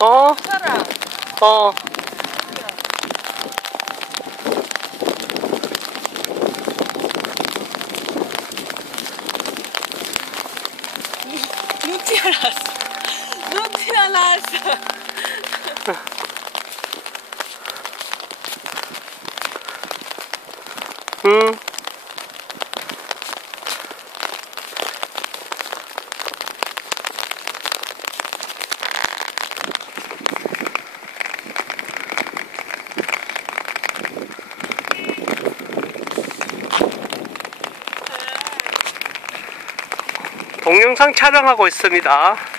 O. O. Nu tiras! Nu tiras! Mm. 동영상 촬영하고 있습니다.